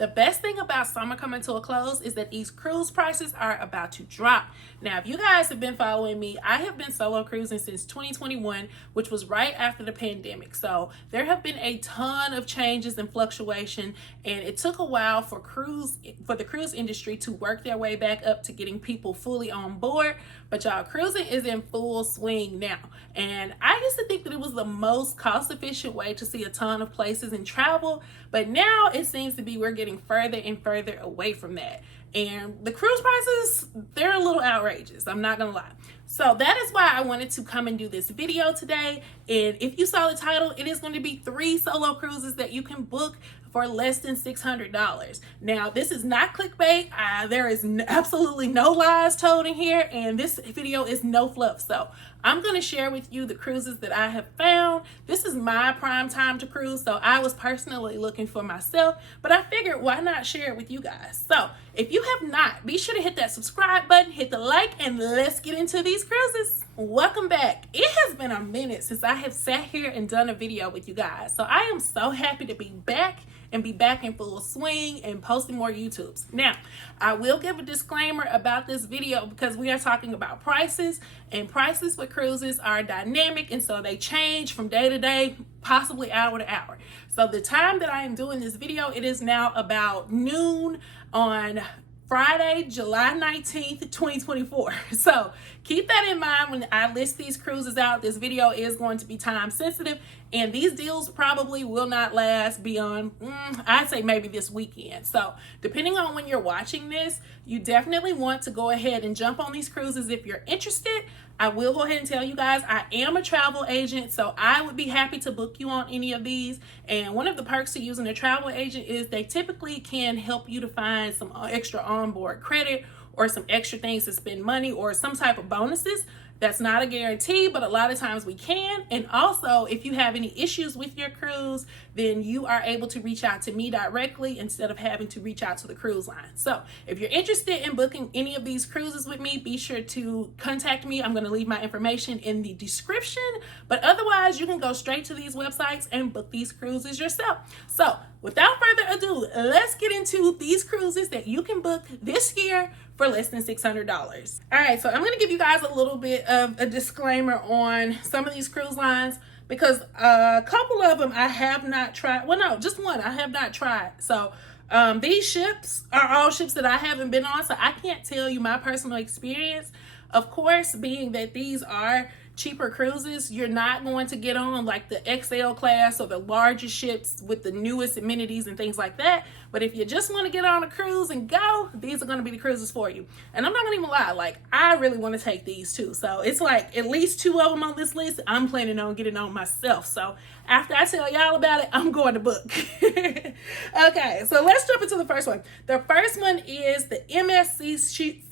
The best thing about summer coming to a close is that these cruise prices are about to drop. Now, if you guys have been following me, I have been solo cruising since 2021, which was right after the pandemic. So there have been a ton of changes and fluctuation, and it took a while for the cruise industry to work their way back up to getting people fully on board. But y'all, cruising is in full swing now. And I used to think that it was the most cost-efficient way to see a ton of places and travel, but now it seems to be we're getting further and further away from that. And the cruise prices, they're a little outrageous, I'm not gonna lie. So that is why I wanted to come and do this video today. And if you saw the title, it is going to be 3 solo cruises that you can book for less than $600. Now, this is not clickbait. There is absolutely no lies told in here, and this video is no fluff. So I'm going to share with you the cruises that I have found. This is my prime time to cruise, so I was personally looking for myself, but I figured why not share it with you guys. So if you have not, be sure to hit that subscribe button, hit the like, and let's get into these cruises. Welcome back. It has been a minute since I have sat here and done a video with you guys, so I am so happy to be back and be back in full swing and posting more YouTubes. Now, I will give a disclaimer about this video because we are talking about prices, and prices for cruises are dynamic, and so they change from day to day, possibly hour to hour. So the time that I am doing this video, it is now about noon on Friday, July 19th, 2024. So keep that in mind when I list these cruises out. This video is going to be time sensitive, and these deals probably will not last beyond, I'd say maybe this weekend. So depending on when you're watching this, you definitely want to go ahead and jump on these cruises if you're interested. I will go ahead and tell you guys, I am a travel agent, so I would be happy to book you on any of these. And one of the perks to using a travel agent is they typically can help you to find some extra onboard credit or some extra things to spend money or some type of bonuses. That's not a guarantee, but a lot of times we can. And also, if you have any issues with your cruise, then you are able to reach out to me directly instead of having to reach out to the cruise line. So if you're interested in booking any of these cruises with me, be sure to contact me. I'm going to leave my information in the description, but otherwise you can go straight to these websites and book these cruises yourself. So without further ado, let's get into these cruises that you can book this year for less than $600. All right, so I'm going to give you guys a little bit of a disclaimer on some of these cruise lines because a couple of them I have not tried. Well, no, just one I have not tried. So these ships are all ships that I haven't been on, so I can't tell you my personal experience. Of course, being that these are cheaper cruises, you're not going to get on like the XL class or the largest ships with the newest amenities and things like that. But if you just want to get on a cruise and go, these are going to be the cruises for you. And I'm not going to even lie, like I really want to take these too. So it's like at least 2 of them on this list I'm planning on getting on myself. So after I tell y'all about it, I'm going to book. Okay, so let's jump into the first one. The first one is the MSC sheets.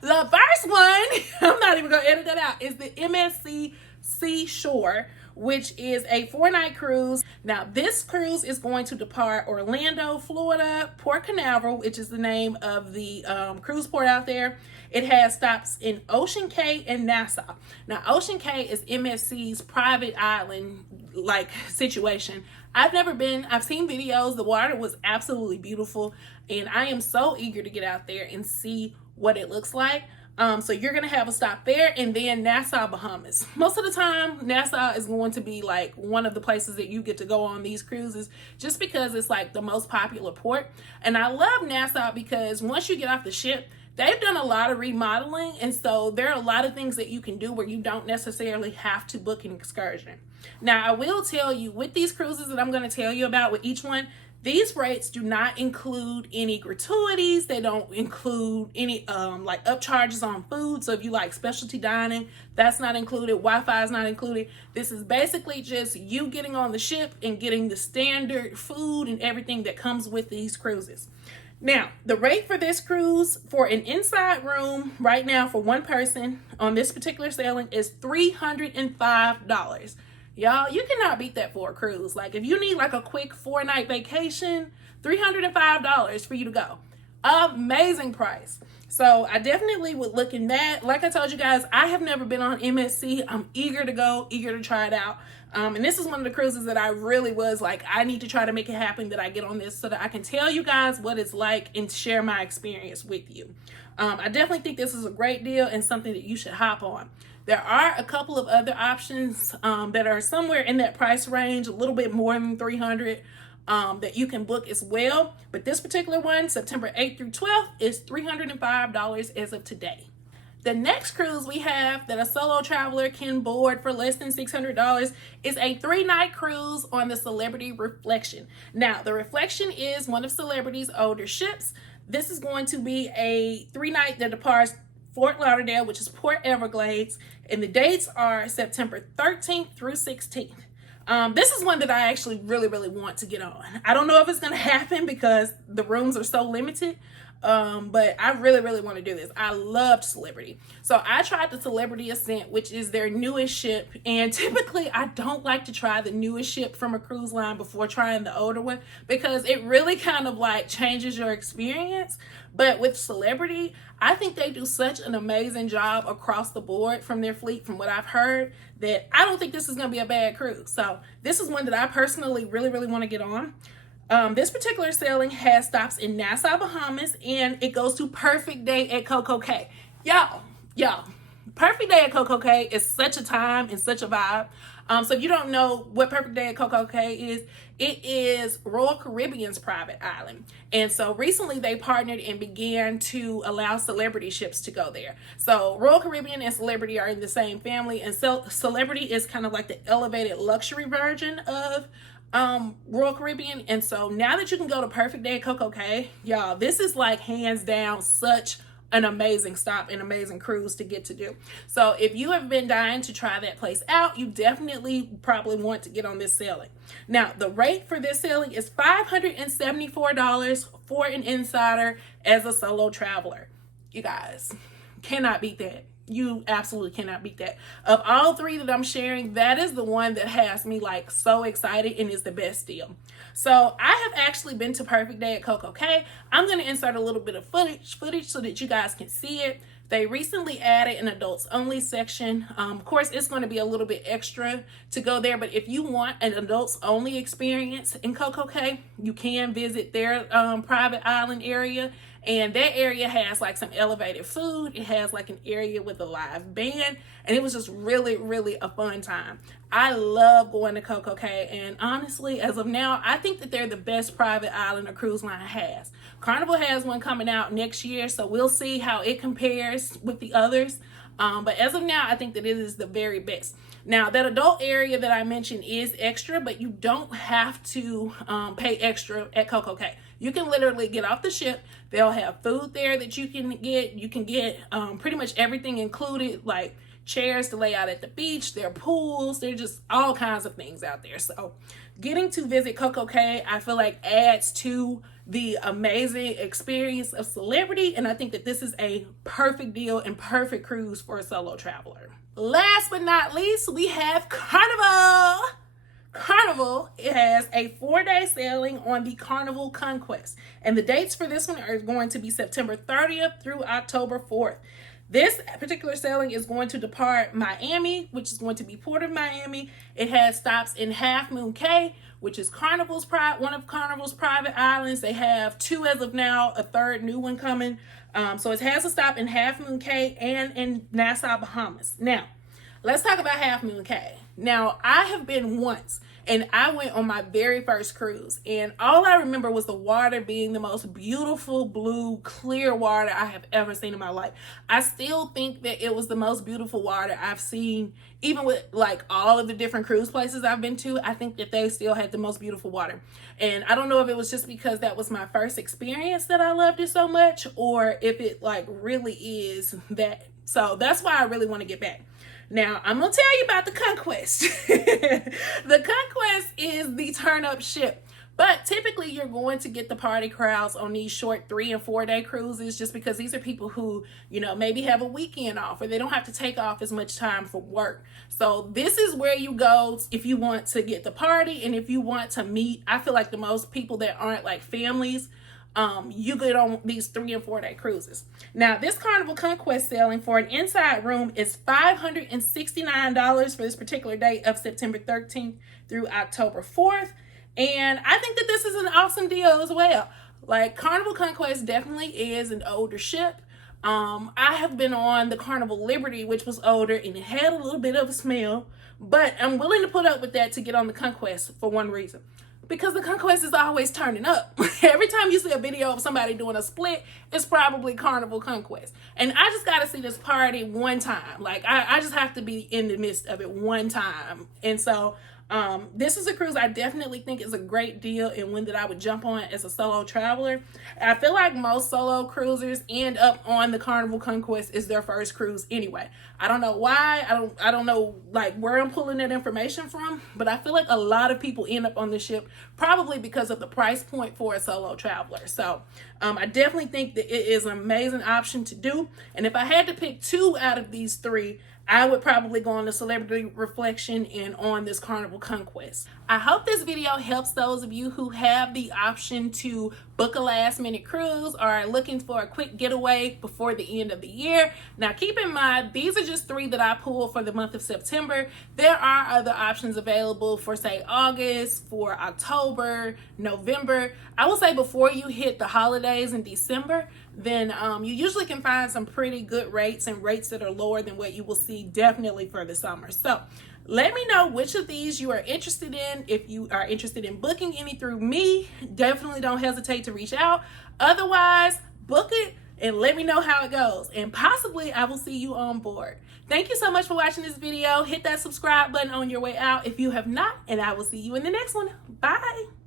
The first one, I'm not even gonna edit that out, is the MSC Seashore, which is a 4-night cruise. Now this cruise is going to depart Orlando, Florida, Port Canaveral, which is the name of the cruise port out there. It has stops in Ocean Cay and Nassau. Now Ocean Cay is MSC's private island like situation. I've never been. I've seen videos. The water was absolutely beautiful, and I am so eager to get out there and see what it looks like. So you're gonna have a stop there, and then Nassau, Bahamas. Most of the time, Nassau is going to be like one of the places that you get to go on these cruises, just because it's like the most popular port. And I love Nassau because once you get off the ship, they've done a lot of remodeling, and so there are a lot of things that you can do where you don't necessarily have to book an excursion. Now, I will tell you, with these cruises that I'm going to tell you about with each one, these rates do not include any gratuities. They don't include any like upcharges on food. So if you like specialty dining, that's not included. Wi-Fi is not included. This is basically just you getting on the ship and getting the standard food and everything that comes with these cruises. Now, the rate for this cruise for an inside room right now for one person on this particular sailing is $305. Y'all, you cannot beat that for a cruise. Like if you need like a quick 4-night vacation, $305 for you to go. Amazing price. So I definitely would look in that. Like I told you guys, I have never been on MSC. I'm eager to go, eager to try it out. And this is one of the cruises that I really was like, I need to try to make it happen, that I get on this so that I can tell you guys what it's like and share my experience with you. I definitely think this is a great deal and something that you should hop on. There are a couple of other options that are somewhere in that price range, a little bit more than $300, that you can book as well. But this particular one, September 8th through 12th, is $305 as of today. The next cruise we have that a solo traveler can board for less than $600 is a 3-night cruise on the Celebrity Reflection. Now, the Reflection is one of Celebrity's older ships. This is going to be a 3-night that departs Fort Lauderdale, which is Port Everglades, and the dates are September 13th through 16th. This is one that I actually really want to get on. I don't know if it's going to happen because the rooms are so limited, but I really want to do this. I loved Celebrity. So I tried the Celebrity Ascent, which is their newest ship, and typically I don't like to try the newest ship from a cruise line before trying the older one because it really kind of like changes your experience. But with Celebrity, I think they do such an amazing job across the board from their fleet, from what I've heard, that I don't think this is going to be a bad cruise. So this is one that I personally really want to get on. This particular sailing has stops in Nassau, Bahamas, and it goes to Perfect Day at Coco Cay. Y'all, Perfect Day at Coco Cay is such a time and such a vibe. So if you don't know what Perfect Day at Coco Cay is, it is Royal Caribbean's private island. And so recently they partnered and began to allow celebrity ships to go there. So Royal Caribbean and Celebrity are in the same family, and Celebrity is kind of like the elevated luxury version of Royal Caribbean. And so now that you can go to Perfect Day at Coco Cay, y'all, this is like hands down such an amazing stop and amazing cruise to get to do. So if you have been dying to try that place out, you definitely probably want to get on this sailing. Now, the rate for this sailing is $574 for an insider as a solo traveler. You guys cannot beat that. You absolutely cannot beat that. Of all three that I'm sharing, that is the one that has me like so excited and is the best deal. So I have actually been to Perfect Day at Coco Cay. I'm going to insert a little bit of footage so that you guys can see it. They recently added an adults only section. Of course, it's going to be a little bit extra to go there, but if you want an adults only experience in Coco Cay, you can visit their private island area. And that area has like some elevated food. It has like an area with a live band. And it was just really a fun time. I love going to Coco Cay. And honestly, as of now, I think that they're the best private island a cruise line has. Carnival has one coming out next year, so we'll see how it compares with the others. But as of now, I think that it is the very best. Now, that adult area that I mentioned is extra, but you don't have to pay extra at Coco Cay. You can literally get off the ship. They'll have food there that you can get. You can get pretty much everything included, like chairs to lay out at the beach. There are pools. There are just all kinds of things out there. So getting to visit Coco Cay, I feel like adds to the amazing experience of Celebrity. And I think that this is a perfect deal and perfect cruise for a solo traveler. Last but not least, we have Carnival. Carnival, it has a 4-day sailing on the Carnival Conquest. And the dates for this one are going to be September 30th through October 4th. This particular sailing is going to depart Miami, which is going to be Port of Miami. It has stops in Half Moon Cay, which is one of Carnival's private islands. They have 2 as of now, a 3rd new one coming. So it has a stop in Half Moon Cay and in Nassau, Bahamas. Now, let's talk about Half Moon Cay. Now, I have been once, and I went on my very first cruise, and all I remember was the water being the most beautiful blue, clear water I have ever seen in my life. I still think that it was the most beautiful water I've seen, even with like all of the different cruise places I've been to. I think that they still had the most beautiful water. And I don't know if it was just because that was my first experience that I loved it so much, or if it like really is that. So that's why I really want to get back. Now, I'm going to tell you about the Conquest. The Conquest is the turn-up ship. But typically, you're going to get the party crowds on these short 3- and 4-day cruises just because these are people who, you know, maybe have a weekend off or they don't have to take off as much time from work. So this is where you go if you want to get the party and if you want to meet, I feel like the most people that aren't like families you get on these 3 and 4 day cruises. Now, this Carnival Conquest sailing for an inside room is $569 for this particular date of September 13th through October 4th. And I think that this is an awesome deal as well. Like, Carnival Conquest definitely is an older ship. I have been on the Carnival Liberty, which was older and it had a little bit of a smell, but I'm willing to put up with that to get on the Conquest for one reason. Because the Conquest is always turning up. Every time you see a video of somebody doing a split, it's probably Carnival Conquest. And I just got to see this party one time. Like, I just have to be in the midst of it one time. And so this is a cruise I definitely think is a great deal and one that I would jump on as a solo traveler. I feel like most solo cruisers end up on the Carnival Conquest as their first cruise anyway. I don't know why. I don't know like where I'm pulling that information from, but I feel like a lot of people end up on the ship probably because of the price point for a solo traveler. So I definitely think that it is an amazing option to do. And if I had to pick 2 out of these 3, I would probably go on the Celebrity Reflection and on this Carnival Conquest. I hope this video helps those of you who have the option to book a last minute cruise or are looking for a quick getaway before the end of the year. Now, keep in mind, these are just 3 that I pulled for the month of September. There are other options available for, say, August, for October, November. I will say before you hit the holidays in December, then you usually can find some pretty good rates and rates that are lower than what you will see definitely for the summer. So let me know which of these you are interested in. If you are interested in booking any through me, definitely don't hesitate to reach out. Otherwise, book it and let me know how it goes. And possibly I will see you on board. Thank you so much for watching this video. Hit that subscribe button on your way out if you have not, and I will see you in the next one. Bye.